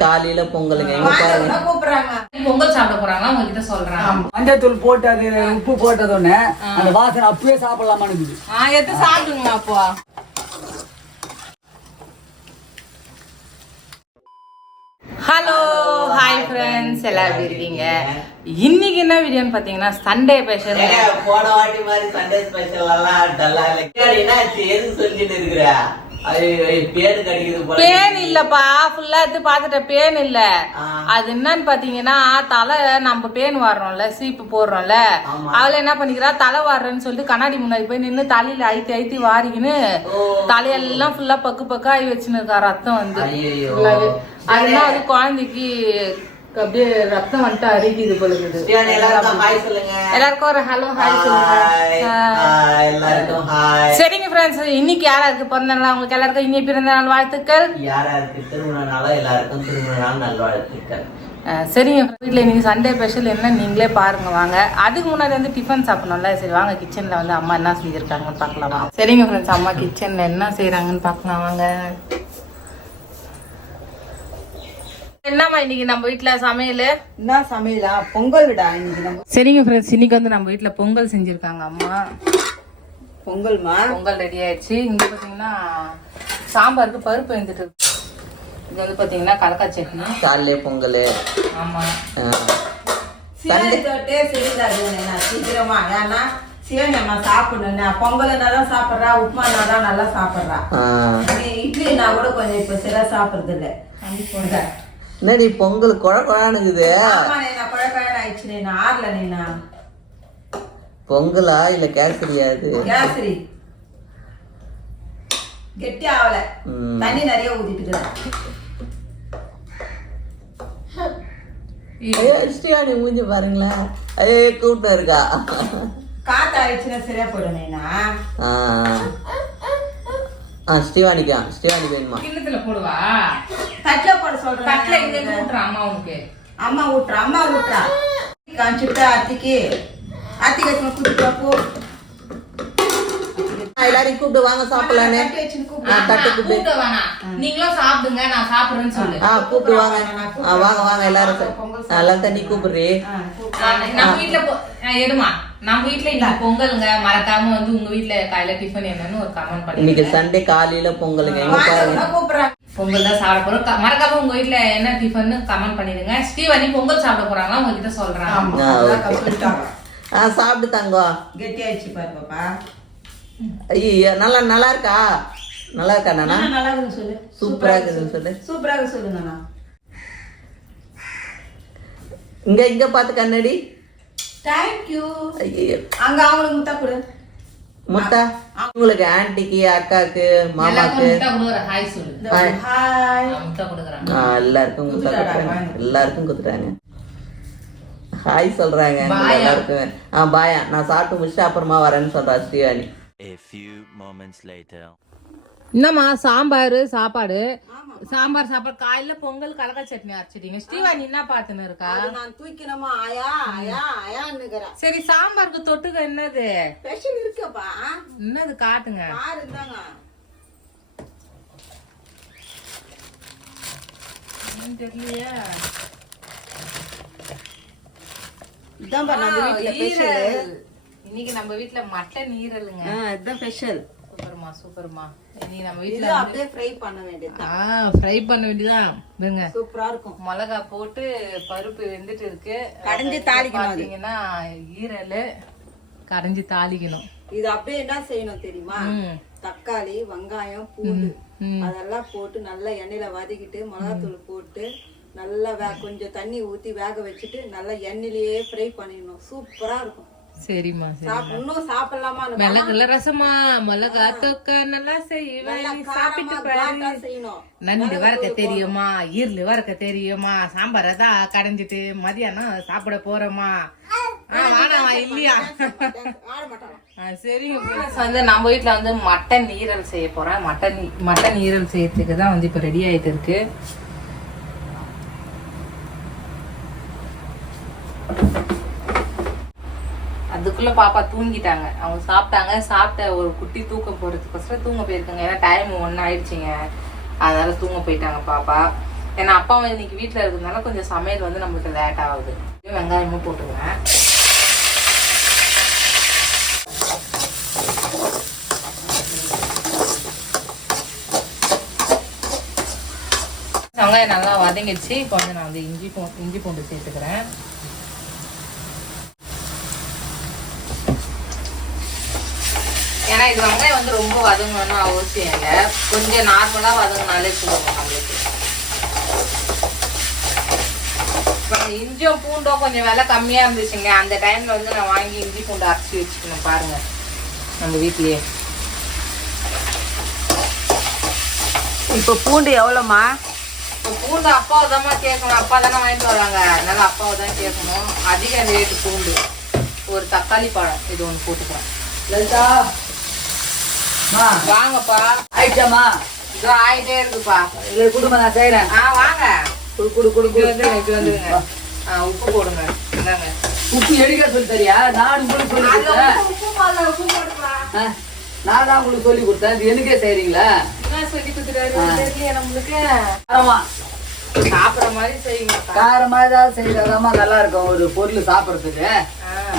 காலையில பொங்கலுங்க எங்க பாருங்க. கூப்பிடுறாங்க. பொங்கல் சாப்பிட போறாங்க உங்ககிட்ட சொல்றாங்க. மஞ்சத்தூள் போட்டு அது உப்பு போட்டதோடனே அந்த வாசனை அப்பவே சாப்பிடலாமான்னு எடுத்து சாப்பிடுங்க அப்போ. ஹலோ ஹாய் ஃப்ரெண்ட்ஸ் எல்லாம் எப்படி இருக்கீங்க? இன்னைக்கு என்ன வீடியோன்னு பார்த்தீங்கன்னா சண்டே ஸ்பெஷல் போன வாட்டி மாதிரி சண்டே ஸ்பெஷல் எல்லாம் டல்லா இல்ல. எதுக்கு சொல்லிட்டு இருக்கிற? பேன் இல்லப்பா ஃபுல்லா எடுத்து பார்த்துட்டேன் பேன் இல்ல. அது என்னன்னு பாத்தீங்கன்னா தலை நம்ம பேன் வாடுறோம்ல சீப்பு போடுறோம்ல. அவள என்ன பண்ணிக்கிறா தலை வாடுறேன்னு சொல்லிட்டு கண்ணாடி முன்னாடி போய் நின்னு தலையில அழுத்தி அழுத்தி வாரிக்கின்னு. தலையெல்லாம் ஃபுல்லா பக்கு பக்கா ஆகி வச்சுன்னு இருக்கா ரத்தம் வந்து. அதெல்லாம் அது குழந்தைக்கு அப்படியே ரத்தம் வந்துட்டு ஸ்ரீயானி, எல்லாருக்கும் ஒரு ஹலோ ஹாய் சொல்லுங்க. எல்லாருக்கும் ஃப்ரெண்ட்ஸ் இன்னைக்கு யாராருக்கு பிறந்த நாள்? உங்களுக்கு எல்லாருக்கும் இனிய பிறந்த நாள் வாழ்த்துக்கள். யாரா இருக்கு திருமண நாளா எல்லாருக்கும் திருமண நாள் நல்வாழ்த்துக்கள். சரிங்க வீட்டில் இன்னைக்கு சண்டே ஸ்பெஷல் என்ன நீங்களே பாருங்க வாங்க. அதுக்கு முன்னாடி வந்து டிஃபன் சாப்பிடணும்ல? சரி வாங்க கிச்சனில் வந்து அம்மா என்ன செஞ்சுருக்காங்கன்னு பார்க்கலாம்? சரிங்க ஃப்ரெண்ட்ஸ் அம்மா கிச்சனில் என்ன செய்கிறாங்கன்னு பார்க்கலாம் வாங்க. என்னம்மா இன்னைக்கு நம்ம வீட்டில் சமையல்? என்ன சமையலா? பொங்கல் விடா இன்னைக்கு நம்ம. சரிங்க ஃப்ரெண்ட்ஸ் இன்னைக்கு வந்து நம்ம வீட்டில் பொங்கல் செஞ்சுருக்காங்க அம்மா. பொங்கல்மா? பொங்கல் ரெடி ஆயிடுச்சு. இங்கே பார்த்தீங்கன்னா சாம்பாருக்கு பருப்பு வெந்துட்டு இருக்கு. இது வந்து பார்த்தீங்கன்னா கலக்கா சட்னி. காலையிலே பொங்கல். ஆமாம் சிவனி தொட்டே சரிதாது நான் சீக்கிரமா ஏன்னா சிவனி அம்மா சாப்பிடணும் பொங்கல்னா தான் சாப்பிட்றா உப்புமானா தான் நல்லா சாப்பிட்றா. இட்லினா கூட கொஞ்சம் இப்ப சில சாப்பிடுறது இல்ல என்னடி பொங்கல் குழ குழானுக்குது ஆமா நான் குழப்பம் ஆயிடுச்சு நான் ஆறல நீனா. பொங்கலா இல்ல கேசரியா இது? கேசரி. கெட்டி ஆகல ம். தண்ணி நிறைய ஊத்திட்டு ஸ்ரீவாணி மூஞ்சி பாருங்களேன் கூட்டம் இருக்கா? காத்து ஆயிடுச்சுன்னா சரியா போயிடும் நீனா ஆ. ஸ்ரீவாணிக்கா ஸ்ரீவாணி வேணுமா? கிண்ணத்துல போடுவா? தட்டில போட சொல்றேன். தட்டுல இங்க ஊட்டுறா? அம்மா உனக்கு அம்மா ஊட்டுறா அம்மா ஊட்டுறா. காமிச்சுட்டா அத்திக்கு. எல்லாரையும் கூப்பிட்டு வாங்க சாப்பிடலான்னு. தட்டி கூப்பிட்டு நீங்களும் சாப்பிடுங்க நான் சாப்பிடுறேன்னு சொல்லு. ஆ கூப்பிட்டு வாங்க. வாங்க வாங்க எல்லாரும் நீ கூப்பிடுறி. நம்ம வீட்ல எடுமா. நம்ம வீட்ல இன்னைக்கு பொங்கலுங்க. மறக்காம வந்து உங்க வீட்ல காலையில டிஃபன் என்னன்னு ஒரு கமெண்ட் பண்ணி இன்னைக்கு சண்டே காலையில பொங்கலுங்க. பொங்கல் தான் சாப்பிட போறோம். மறக்காம உங்க வீட்ல என்ன டிஃபன் கமெண்ட் பண்ணிடுங்க. ஸ்ரீவாணி பொங்கல் சாப்பிட போறாங்க உங்ககிட்ட சொல்றாங்க ஆ, சாப்பிட்டு தங்கம் கெட்டி ஆயிடுச்சு பாரு பாப்பா. ஐயோ நல்லா நல்லா இருக்கா? நல்லா இருக்கா நானா? நல்லா இருக்குன்னு சொல்லு. சூப்பரா இருக்குதுன்னு சொல்லு. சூப்பரா இருக்கு சொல்லு நானா. இங்க இங்க பாத்து கண்ணடி. தேங்க்யூ ஐயோ அங்க அவங்களுக்கு முட்டை கொடு. முத்தா உங்களுக்கு ஆன்ட்டிக்கு அக்காக்கு மாமாக்கு. எல்லாருக்கும் முட்டை ஹாய் முட்டை முத்தா. எல்லாருக்கும் கொடுத்துட்டாங்க. ஹாய் சொல்றாங்க. பாயா. எல்லாருக்கும் ஆ பாயா. நான் சாப்பிட்டு முடிச்சுட்டு அப்புறமா வரேன்னு சொல்றா Srivani. A few moments later. என்னம்மா சாம்பார் சாப்பாடு? சாம்பார் சாப்பாடு. காலையில பொங்கல் கலக்கா சட்னி அரைச்சிட்டீங்க. ஸ்ரீவாணி என்ன பாத்துன்னு இருக்கா? நான் தூக்கினமா ஆயா ஆயா ஆயான்னுக்கிறேன் சரி சாம்பாருக்கு தொட்டுக்க என்னது? ஸ்பெஷல் இருக்குப்பா. என்னது காட்டுங்க. பாரு இருந்தாங்க என்னன்னு தெரியலையே. இதான் பண்ண அந்த வீட்டுல ஸ்பெஷல். இன்னைக்கு நம்ம வீட்ல மட்டன் ஈரலுங்க. இதுதான் ஸ்பெஷல் சூப்பர்மா சூப்பர்மா. இன்னைக்கு நம்ம வீட்ல அப்படியே ஃப்ரை பண்ண வேண்டியது ஆ ஃப்ரை பண்ண வேண்டியதான் இருங்க சூப்பரா இருக்கும். மிளகா போட்டு பருப்பு வெந்துட்டு இருக்கு. கடைஞ்சு தாளிக்கணும். பாத்தீங்கன்னா ஈரல் கடைஞ்சி தாளிக்கணும். இது அப்படியே என்ன செய்யணும் தெரியுமா. தக்காளி வெங்காயம் பூண்டு. அதெல்லாம் போட்டு நல்லா எண்ணெயில வதக்கிட்டு மிளகாத்தூள் போட்டு நல்லா வே கொஞ்சம் தண்ணி ஊத்தி வேக வச்சுட்டு நல்லா எண்ணெயிலேயே ஃப்ரை பண்ணிடணும். சூப்பரா இருக்கும். சரிம்மா இன்னும் சாப்பிடலாமா? மிளகுல ரசமா? மிளகா தொக்க நல்லா செய்வேன். சாப்பிட்டு செய்யணும். நண்டு வறக்க தெரியுமா? ஈரல் வறக்க தெரியுமா? சாம்பார் தான் கடைஞ்சிட்டு மதியானம் சாப்பிட போறோமா? இல்லையா? சரிங்க. வந்து நம்ம வீட்ல வந்து மட்டன் ஈரல் செய்ய போறேன். மட்டன் மட்டன் ஈரல் செய்யறதுக்கு தான் வந்து இப்போ ரெடி ஆயிட்டு இருக்கு. அதுக்குள்ள பாப்பா தூங்கிட்டாங்க. அவங்க சாப்பிட்டாங்க. சாப்பிட்ட ஒரு குட்டி தூக்கம் போறதுக்கோசரம் தூங்க போயிருக்காங்க. ஏன்னா டைம் ஒன்னு ஆயிடுச்சுங்க அதனால தூங்க போயிட்டாங்க பாப்பா. ஏன்னா அப்பா இன்னைக்கு வீட்டில் இருக்கிறதுனால கொஞ்சம் சமையல் வந்து நம்மளுக்கு லேட் ஆகுது. வெங்காயமும் போட்டுக்கிறேன் வெங்காயம் நல்லா வதங்கிடுச்சு. இப்போ வந்து நான் வந்து இஞ்சி பூ இஞ்சி பூண்டு சேர்த்துக்கிறேன். ஏன்னா இது வெங்காயம் வந்து ரொம்ப வதங்கணும்னு அவசியம் இல்லை. கொஞ்சம் நார்மலாக வதங்கினாலே போதும் நம்மளுக்கு. இஞ்சியும் பூண்டும் கொஞ்சம் விலை கம்மியாக இருந்துச்சுங்க. அந்த டைமில் வந்து நான் வாங்கி இஞ்சி பூண்டு அரைச்சி வச்சுக்கணும் பாருங்க. நம்ம வீட்லயே. இப்போ பூண்டு எவ்வளோமா இப்போ பூண்டு அப்பாவை தான்மா கேட்கணும். அப்பா தானே வாங்கிட்டு வராங்க. அதனால அப்பாவை தான் கேட்கணும். அதிக ரேட்டு பூண்டு. ஒரு தக்காளி பழம். இது ஒன்று போட்டுக்கிறேன். லலிதா வாங்கப்பா. ஆயிடுச்சாம்மா இதோ ஆயிட்டே இருக்குப்பா. இல்லை குடும்பம் நான் செய்கிறேன் ஆ வாங்க. குடு குடு குடு குடு. வந்துருங்க இப்படி வந்துருங்க. ஆ உப்பு போடுங்க. இந்தாங்க. உப்பு எடுக்க சொல்லி தரியா? நான் உங்களுக்கு சொல்லி கொடுத்தேன். உப்பு பால்ல உப்பு போடுப்பா. நான் தான் உங்களுக்கு சொல்லி கொடுத்தேன். இது எனக்கே செய்றீங்களா? என்ன சொல்லி கொடுத்துட்டாரு நம்மளுக்கு. ஆமா சாப்பிடுற மாதிரி செய்யுங்கப்பா. காரமா ஏதாவது செய்தாதாம்மா நல்லா இருக்கும். ஒரு பொருள் சாப்பிட்றதுக்கு.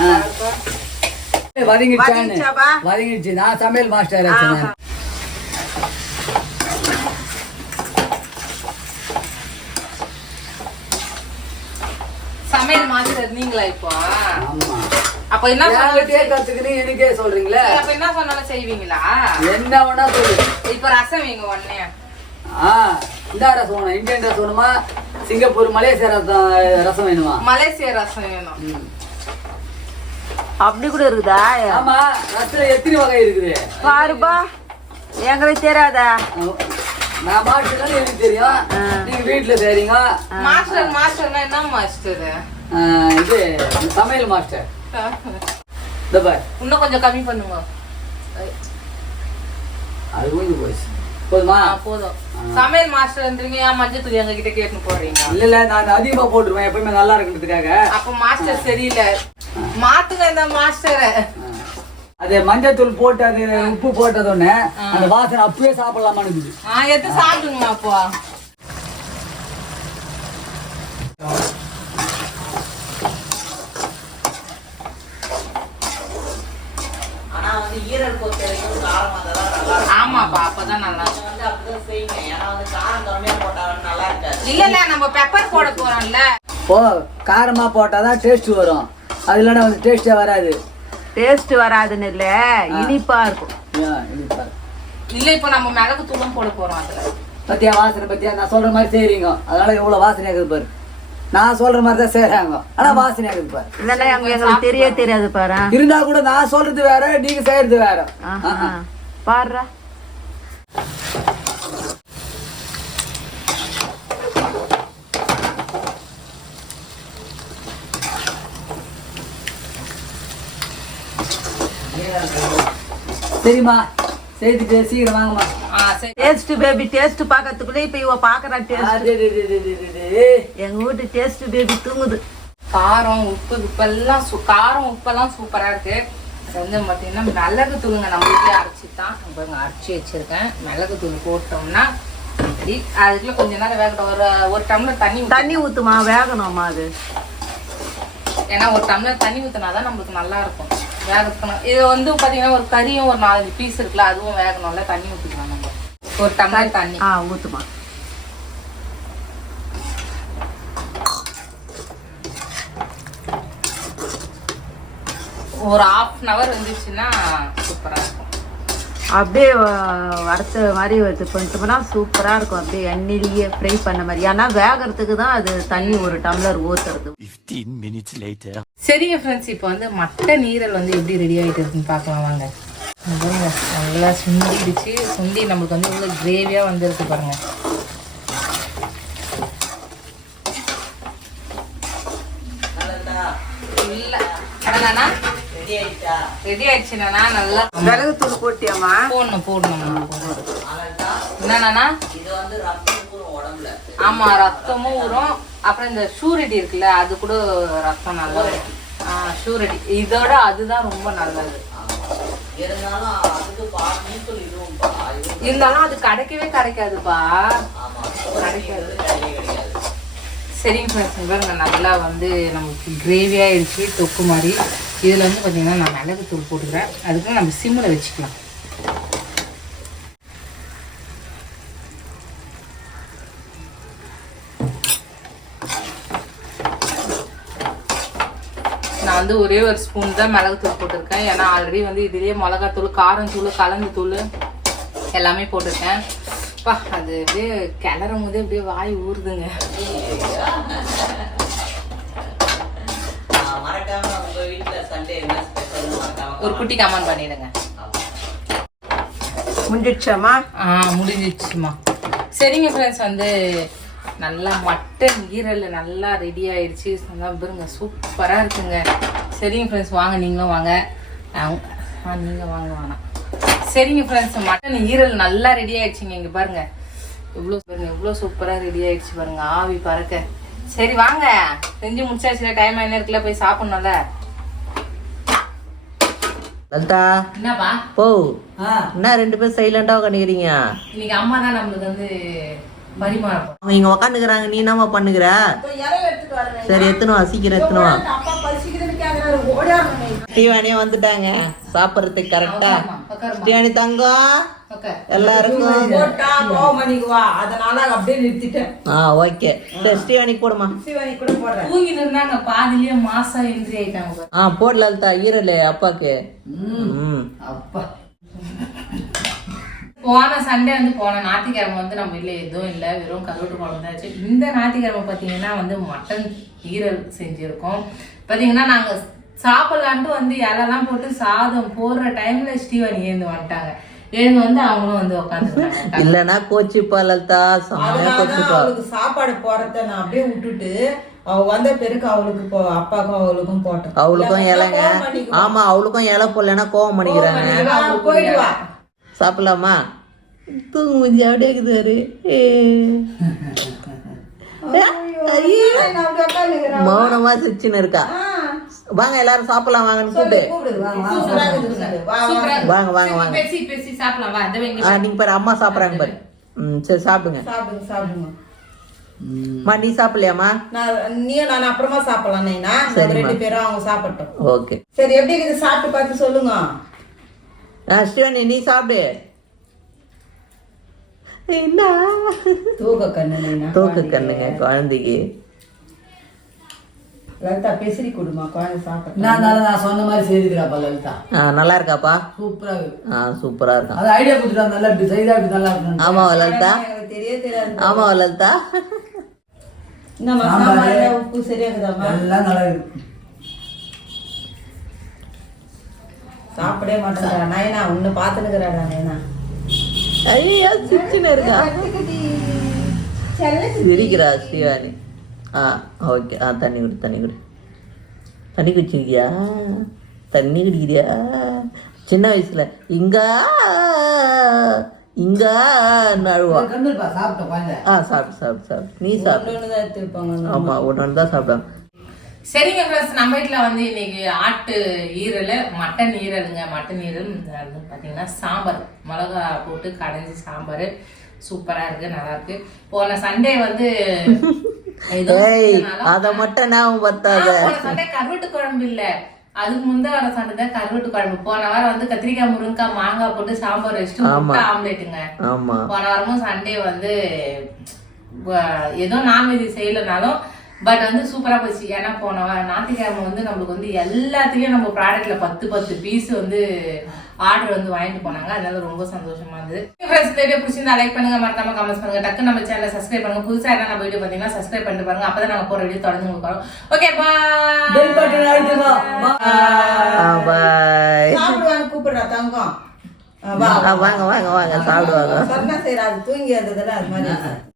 ஆ. வதங்கிடுச்சான்னு? வதங்கிடுச்சு. நான் சமையல் மாஸ்டர் ஆச்சுங்க சமையல் மாஸ்டர் நீங்களா இப்போ? ஆமா. அப்ப என்ன சொன்னாலும் என்கிட்டயே கத்துக்கின்னு எனக்கே சொல்றீங்களே? அப்ப என்ன சொன்னாலும் செய்வீங்களா? என்ன வேணா சொல்லு. இப்ப ரசம் வைங்க உடனே ஆ இந்த ரசம் வேணும். இந்தியன் ரசம் வேணுமா? சிங்கப்பூர் மலேசியா ரசம் ரசம் வேணுமா? மலேசியா ரசம் வேணும். அப்படி கூட இருக்குதா? ஆமா ரசத்துல எத்தனை வகை இருக்குது? பாருப்பா. எங்களுக்கு தெரியாதா? நான் மாஸ்டர் எனக்கு தெரியும். நீங்க வீட்டுல செய்றீங்க. மாஸ்டர் மாஸ்டர்னா என்ன மாஸ்டர்? இது சமையல் மாஸ்டர். இந்த பார். இன்னும் கொஞ்சம் கம்மி பண்ணுங்க. அது கொஞ்சம் போச்சு. போதுமா? சமையல் மாஸ்டர்ன்றீங்க ஏன் மஞ்சள் தூள் எங்க கிட்ட போறீங்க? இல்ல இல்ல நான் அதிகமா போட்டுருவேன். எப்பவுமே நல்லா இருக்குன்றதுக்காக அப்ப மாஸ்டர் சரியில்லை. மாத்துங்க இந்த மாஸ்டரை. அது மஞ்சத்தூள் போட்டு அது உப்பு போட்டதொடனே அந்த வாசனை அப்பவே சாப்பிடலாமான்னு இருக்குது. ஆ எடுத்து சாப்பிடுங்க அப்போ? ஆனா வந்து ஈரல் பொறுத்த வரைக்கும் காரமா தான் நல்லா இருக்கும். ஆமாப்பா அப்பதான் நல்லா இருக்கும். நீங்க வந்து அப்படிதான் செய்யுங்க. ஏன்னா வந்து காரம் கம்மியா போட்டாலும் நல்லா இருக்காது. இல்ல இல்ல நம்ம பெப்பர் போட போறோம்ல. ஓ காரமா போட்டாதான் டேஸ்ட் வரும். அது இல்லைன்னா வந்து டேஸ்டே வராது. டேஸ்ட் வராதுன்னு இல்ல இனிப்பா இருக்கும். பாரு. இல்ல இப்போ நம்ம மிளகு தூளும் போட போறோம் அதுல. பத்தியா வாசனை பத்தியா? நான் சொல்ற மாதிரி செய்றீங்க. அதனால எவ்வளவு வாசனை இருக்குது பாரு. நான் சொல்ற மாதிரி தான் செய்றாங்க. ஆனா வாசனை இருக்குது பாரு. இல்லைன்னா எங்க எங்களுக்கு தெரிய தெரியாது பாரு. இருந்தா கூட நான் சொல்றது வேற நீங்க செய்யறது வேற. பாருடா. சரிம்மா செய்துட்டு சீக்கிரம் வாங்கம்மா. ஆ சரி. டேஸ்ட் பேபி டேஸ்ட் பார்க்கறதுக்குள்ள இப்ப இவ பாக்குறா டேஸ்ட் அது, இது, இது, இது, இது, இது. எங்க வீட்டு டேஸ்ட் பேபி தூங்குது. காரம் உப்பு உப்பெல்லாம் சு காரம் உப்பெல்லாம் சூப்பரா இருக்கு. அது வந்து பார்த்தீங்கன்னா மிளகு தூளுங்க நம்ம வீட்டிலே அரைச்சி தான் பாருங்க அரைச்சி வச்சிருக்கேன். மிளகு தூள் போட்டோம்னா அதுக்குள்ள கொஞ்ச நேரம் வேகட்டும். ஒரு ஒரு டம்ளர் தண்ணி ஊத்து. தண்ணி ஊத்துமா வேகணுமா அது. ஏன்னா ஒரு டம்ளர் தண்ணி ஊற்றினா தான் நம்மளுக்கு நல்லா வேகணும் இது வந்து பார்த்தீங்கன்னா ஒரு கறியும் ஒரு நாலஞ்சு பீஸ் இருக்குல்ல அதுவும் வேகணும்ல தண்ணி ஊற்றிக்கலாம் நம்ம. ஒரு டம்ளர் தண்ணி. ஆ ஊத்துமா. ஒரு ஹாஃப் அன் ஹவர் வந்துச்சுன்னா சூப்பராக இருக்கும். அப்படியே வறுத்த மாதிரி இது பண்ணிட்டோம்னா சூப்பரா இருக்கும். அப்படியே எண்ணெயிலேயே ஃப்ரை பண்ண மாதிரி. ஏன்னா வேகறதுக்கு தான் அது தண்ணி ஒரு டம்ளர் ஊத்துறது. 15 minutes later. சரிங்க ஃப்ரெண்ட்ஸ் இப்போ வந்து மட்டை நீரல் வந்து எப்படி ரெடி ஆகிட்டு இருக்குன்னு பார்க்கலாம் வாங்க. நல்லா சுண்டிடுச்சு. சுண்டி நம்மளுக்கு வந்து இவ்வளோ கிரேவியாக வந்துருக்கு பாருங்க. நல்லதா இல்லை அடங்கண்ணா ரெடி ஆயிடுச்சா ரெடி ஆயிடுச்சுண்ணா நல்லா மிளகு தூள் போட்டியாமா போடணும் போடணும். என்னண்ணா இது வந்து ரத்தம் கூறும் உடம்புல. ஆமா ரத்தமும் ஊறும். அப்புறம் இந்த ஷூரிட்டி இருக்குல்ல அது கூட ரத்தம் நல்லா ஆ ஷூரிட்டி இதோட அதுதான் ரொம்ப நல்லது. இருந்தாலும் அது கிடைக்கவே கிடைக்காதுப்பா. ஆமா. கிடைக்காது. சரிங்க ஃப்ரெண்ட்ஸ் பாருங்க நல்லா வந்து நமக்கு கிரேவி ஆயிடுச்சு தொக்கு மாதிரி. இதில் வந்து பார்த்தீங்கன்னா நான் மிளகுத்தூள் போட்டுக்கிறேன். அதுக்கு நம்ம சிம்மில் வச்சுக்கலாம். நான் வந்து ஒரே ஒரு ஸ்பூன் தான் மிளகுத்தூள் போட்டிருக்கேன். ஏன்னா ஆல்ரெடி வந்து இதுலேயே மிளகாத்தூள் காரத்தூள் கலந்து தூள் எல்லாமே போட்டிருக்கேன். அப்பா அது அப்படியே கிளறும் போதே அப்படியே வாய் ஊறுதுங்க ஆ, மறக்காம உங்க வீட்ல சண்டே என்ன ஒரு குட்டி கமெண்ட் பண்ணிடுங்க. முடிஞ்சிடுச்சாமா ஆ முடிஞ்சிடுச்சுமா சரிங்க ஃப்ரெண்ட்ஸ் வந்து நல்லா மட்டன் ஈரல் நல்லா ரெடி ஆயிடுச்சு. நல்லா பாருங்க சூப்பராக இருக்குங்க. சரிங்க ஃப்ரெண்ட்ஸ் வாங்க நீங்களும் வாங்க. ஆ நீங்கள் வாங்க வேணாம் சரிங்க ஃப்ரெண்ட்ஸ் மட்டன் ஈரல் நல்லா ரெடி ஆயிடுச்சுங்க. இங்கே பாருங்க. எவ்வளோ பாருங்க எவ்வளோ சூப்பராக ரெடி ஆயிடுச்சு பாருங்க. ஆவி பறக்க. சரி வாங்க. செஞ்சு முடிச்சாச்சுல டைம் என்ன இருக்குல்ல போய் சாப்பிட்ணும்ல. லலிதா என்னப்பா? போ. என்ன ரெண்டு பேரும் சைலண்டா உட்காந்துக்கிறீங்க இன்னைக்கு அம்மா தான் நம்மளுக்கு வந்து பரிமாறப்போம் அவங்க இங்க உக்காந்துக்கிறாங்க நீ என்னம்மா பண்ணுகிற? சரி எத்தனும் சீக்கிரம் எத்தனும் ஸ்ரீவாணியே வந்துட்டாங்க சாப்பிட்றதுக்கு கரெக்டா ஸ்ரீவாணி தங்கம் உட்கார் எல்லாருக்கும் போட்டா கோவம் பண்ணிக்குவா அதனால அப்படியே நிறுத்திட்டேன். ஆ ஓகே. சரி ஸ்ரீவாணி போடுமா? சிவானி கூட போடுறேன். தூங்கிட்டு இருந்தாங்க பாதிலேயே மாசா என்ட்ரி ஆயிட்டாங்க பாரு. ஆ போடு லலிதா ஈரல் அப்பாக்கு. அப்பா. போன சண்டே வந்து போன ஞாயிற்றுக்கிழமை வந்து நம்ம வீட்டில் எதுவும் இல்லை. வெறும் கருவாட்டு குழம்பு தான் இந்த ஞாயிற்றுக்கிழமை பார்த்தீங்கன்னா வந்து மட்டன் ஈரல் செஞ்சுருக்கோம். பார்த்தீங்கன்னா நாங்கள் சாப்பிட்லான்ட்டு வந்து இலெல்லாம் போட்டு சாதம் போடுற டைம்ல ஸ்டீவன் ஏந்து வந்துட்டாங்க. எழுந்து வந்து அவங்களும் வந்து உட்காந்துருக்காங்க இல்லனா கோச்சிப்பா லலிதா செம்மையா அதனாலதான் கோச்சிப்பா அவளுக்கு சாப்பாடு போறத நான் அப்படியே விட்டுட்டு அவ வந்த பிறகு அவளுக்கு போ அப்பாக்கும் அவளுக்கும் போட்டேன் அவளுக்கும் இலைங்க. ஆமா அவளுக்கும் இலை போடலன்னா கோவம் பண்ணிக்கிறாங்க போயிடுவா சாப்பிடலாமா தூங்கு முடிஞ்சு அப்படியே இருக்குது பாரு. ஏ. ஐயோ. நான் அப்படி உட்கார்ந்துக்கிறேன். மௌனமா சிரிச்சுன்னு இருக்கா வாங்க எல்லாரும் சாப்பிடலாம் வாங்கன்னு கூப்பிட்டு. வாங்க, வாங்க, சரி, வாங்க. பேசி பேசி சாப்பிடலாம். வா இந்த வைங்க ஆ நீங்க பாரு அம்மா சாப்பிடுறாங்க பாரு. ம் சரி சாப்பிடுங்க. சாப்பிடுங்க சாப்பிடுங்க. அம்மா நீ சாப்பிடலையாம்மா? நான் நீயும் நான் அப்புறமா சாப்பிடலாம் நைனா. சரிம்மா. ரெண்டு பேரும் அவங்க சாப்பிட்டோம். ஓகே. சரி எப்படி இருக்குது? சாப்பிட்டு பார்த்து சொல்லுங்க. ஆ ஸ்ரீவாணி நீ சாப்பிடு. என்ன தூக்க கண்ணு நைனா தூக்கு கண்ணுங்க குழந்தைக்கு. லலிதா பெசரி கொடுமா குழந்தை சாப்பிட்டு. நான் நான் நான் சொன்ன மாதிரி செய்துக்கிறாப்பா லலிதா. ஆ நல்லா இருக்காப்பா? சூப்பரா இருக்கு. ஆ சூப்பரா இருக்கான் அது ஐடியா கொடுத்துட்டா நல்லா இப்படி செய்தா இப்படி நல்லா இருக்கணும் ஆமாவா லலிதா? எனக்கு தெரிய தெரியாது. ஆமாவா லலிதா? உப்பு சரியா இருக்குதாம்மா எல்லாம் நல்லா இருக்கு. சாப்பிடவே மாட்டேங்கிறா நைனா உன்னை பார்த்துனுக்குறாடா நைனா ஐயா சிரிச்சுன்னு இருக்கா? சிரிக்கிறா சிவானி. ஆ ஓகே. ஆ தண்ணி குடி தண்ணி குடி. தண்ணி குடிச்சிருக்கியா? தண்ணி குடிக்கிறியா? சின்ன வயசுல இங்க இங்க அழுவா கண்ணுப்பா சாப்பிட்ட குழந்தை ஆ சாப்பிட்டு சாப்பிட்டு சாப்பிட்டு நீ சாப்பிட்டு ஒன்று தான் எடுத்து வைப்பாங்க ஆமா ஒன்று தான் சாப்பிட்டாங்க சரிங்க ஃப்ரெண்ட்ஸ் நம்ம வீட்டில் வந்து இன்னைக்கு ஆட்டு ஈரல் மட்டன் ஈரலுங்க மட்டன் ஈரல் பார்த்தீங்கன்னா சாம்பார். மிளகா போட்டு கடைஞ்சி சாம்பார். சூப்பராக இருக்கு நல்லா இருக்கு. போன சண்டே வந்து அதை மட்டும் நான் பத்தாத சண்டே கருவாட்டு குழம்பு இல்ல. அதுக்கு முந்த வர சண்டை தான் கருவாட்டு குழம்பு. போன வாரம் வந்து கத்திரிக்காய் முருங்கக்காய் மாங்காய் போட்டு சாம்பார் வச்சுட்டு முட்டை ஆம்லேட்டுங்க. ஆமா. போன வாரமும் சண்டே வந்து ஏதோ நான்வெஜ் செய்யலைனாலும் பட் வந்து சூப்பரா போச்சு. ஏன்னா போன ஞாயிற்றுக்கிழமை வந்து நம்மளுக்கு வந்து எல்லாத்துலயும் நம்ம ப்ராடக்ட்ல பத்து பத்து பீஸ் வந்து ஆர்டர் வந்து வாங்கிட்டு போனாங்க. அதனால ரொம்ப சந்தோஷமா இருந்தது. ஃப்ரெண்ட்ஸ் இந்த வீடியோ பிடிச்சிருந்தா லைக் பண்ணுங்க. மறக்காம கமெண்ட்ஸ் பண்ணுங்க. டக்கு நம்ம சேனலை சப்ஸ்கிரைப் பண்ணுங்க. புதுசா என்ன நம்ம வீடியோ பாத்தீங்கன்னா சப்ஸ்கிரைப் பண்ணிட்டு பாருங்க. அப்பதான் நாங்க போற வீடியோ தொடர்ந்து உங்களுக்கு வரும். ஓகே பாய் சாப்பிடுவான்னு கூப்பிடுறா தங்கம். வாங்க வாங்க வாங்க. சாப்பிடுவாங்க. தூங்கி இருந்ததுல அது மாதிரி